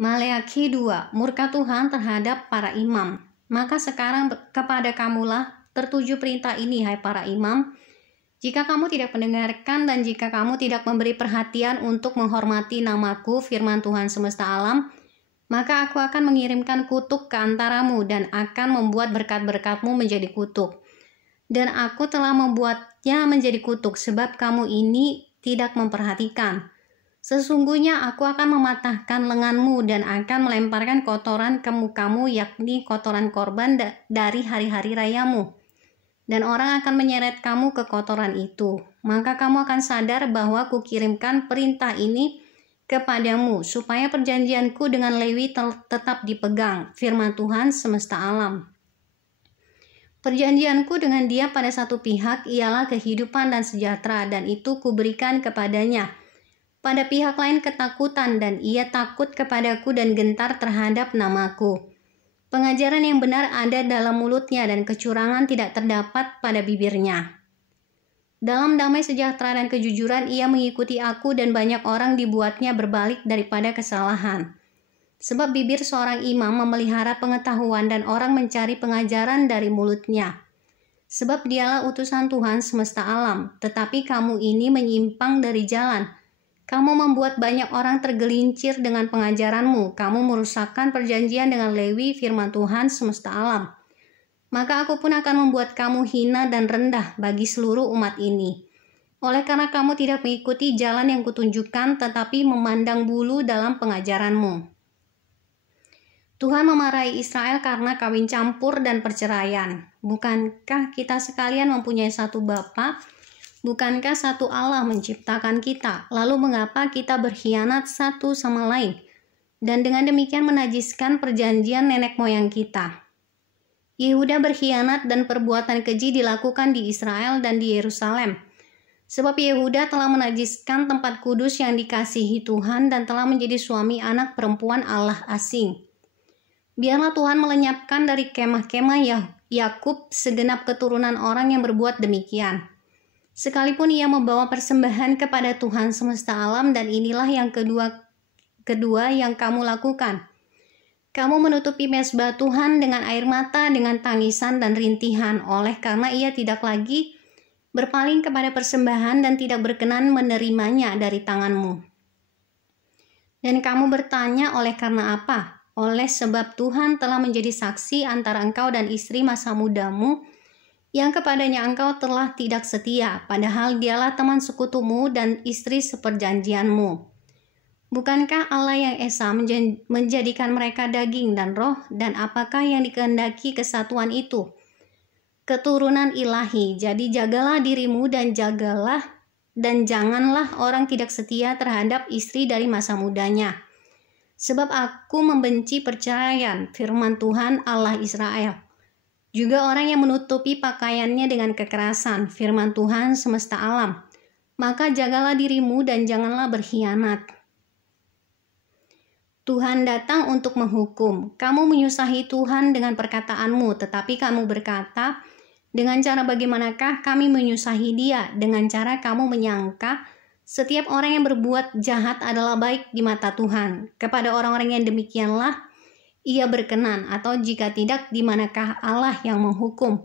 Maleakhi 2. Murka Tuhan terhadap para imam. Maka sekarang kepada kamulah tertuju perintah ini, hai para imam. Jika kamu tidak mendengarkan dan jika kamu tidak memberi perhatian untuk menghormati namaku, firman Tuhan semesta alam, maka aku akan mengirimkan kutuk ke antaramu dan akan membuat berkat-berkatmu menjadi kutuk. Dan aku telah membuatnya menjadi kutuk sebab kamu ini tidak memperhatikan. Sesungguhnya aku akan mematahkan lenganmu dan akan melemparkan kotoran ke mukamu, yakni kotoran korban dari hari-hari rayamu. Dan orang akan menyeret kamu ke kotoran itu. Maka kamu akan sadar bahwa kukirimkan perintah ini kepadamu, supaya perjanjianku dengan Lewi tetap dipegang, firman Tuhan semesta alam. Perjanjianku dengan dia pada satu pihak ialah kehidupan dan sejahtera, dan itu kuberikan kepadanya. Pada pihak lain ketakutan, dan ia takut kepadaku dan gentar terhadap namaku. Pengajaran yang benar ada dalam mulutnya, dan kecurangan tidak terdapat pada bibirnya. Dalam damai sejahtera dan kejujuran ia mengikuti aku, dan banyak orang dibuatnya berbalik daripada kesalahan. Sebab bibir seorang imam memelihara pengetahuan dan orang mencari pengajaran dari mulutnya. Sebab dialah utusan Tuhan semesta alam, tetapi kamu ini menyimpang dari jalan. Kamu membuat banyak orang tergelincir dengan pengajaranmu. Kamu merusakkan perjanjian dengan Lewi, firman Tuhan semesta alam. Maka aku pun akan membuat kamu hina dan rendah bagi seluruh umat ini. Oleh karena kamu tidak mengikuti jalan yang kutunjukkan, tetapi memandang bulu dalam pengajaranmu. Tuhan memarahi Israel karena kawin campur dan perceraian. Bukankah kita sekalian mempunyai satu Bapa? Bukankah satu Allah menciptakan kita? Lalu mengapa kita berkhianat satu sama lain? Dan dengan demikian menajiskan perjanjian nenek moyang kita. Yehuda berkhianat dan perbuatan keji dilakukan di Israel dan di Yerusalem. Sebab Yehuda telah menajiskan tempat kudus yang dikasihi Tuhan dan telah menjadi suami anak perempuan Allah asing. Biarlah Tuhan melenyapkan dari kemah-kemah Yakub segenap keturunan orang yang berbuat demikian. Sekalipun ia membawa persembahan kepada Tuhan semesta alam, dan inilah yang kedua yang kamu lakukan. Kamu menutupi mezbah Tuhan dengan air mata, dengan tangisan dan rintihan, oleh karena ia tidak lagi berpaling kepada persembahan dan tidak berkenan menerimanya dari tanganmu. Dan kamu bertanya, oleh karena apa? Oleh sebab Tuhan telah menjadi saksi antara engkau dan istri masa mudamu, yang kepadanya engkau telah tidak setia, padahal dialah teman sekutumu dan istri seperjanjianmu. Bukankah Allah yang esa menjadikan mereka daging dan roh, dan apakah yang dikehendaki kesatuan itu? Keturunan ilahi, jadi jagalah dirimu dan janganlah orang tidak setia terhadap istri dari masa mudanya. Sebab aku membenci perceraian, firman Tuhan Allah Israel. Juga orang yang menutupi pakaiannya dengan kekerasan, firman Tuhan semesta alam. Maka jagalah dirimu dan janganlah berkhianat. Tuhan datang untuk menghukum. Kamu menyusahi Tuhan dengan perkataanmu, tetapi kamu berkata, dengan cara bagaimanakah kami menyusahi Dia? Dengan cara kamu menyangka setiap orang yang berbuat jahat adalah baik di mata Tuhan. Kepada orang-orang yang demikianlah ia berkenan, atau jika tidak, di manakah Allah yang menghukum?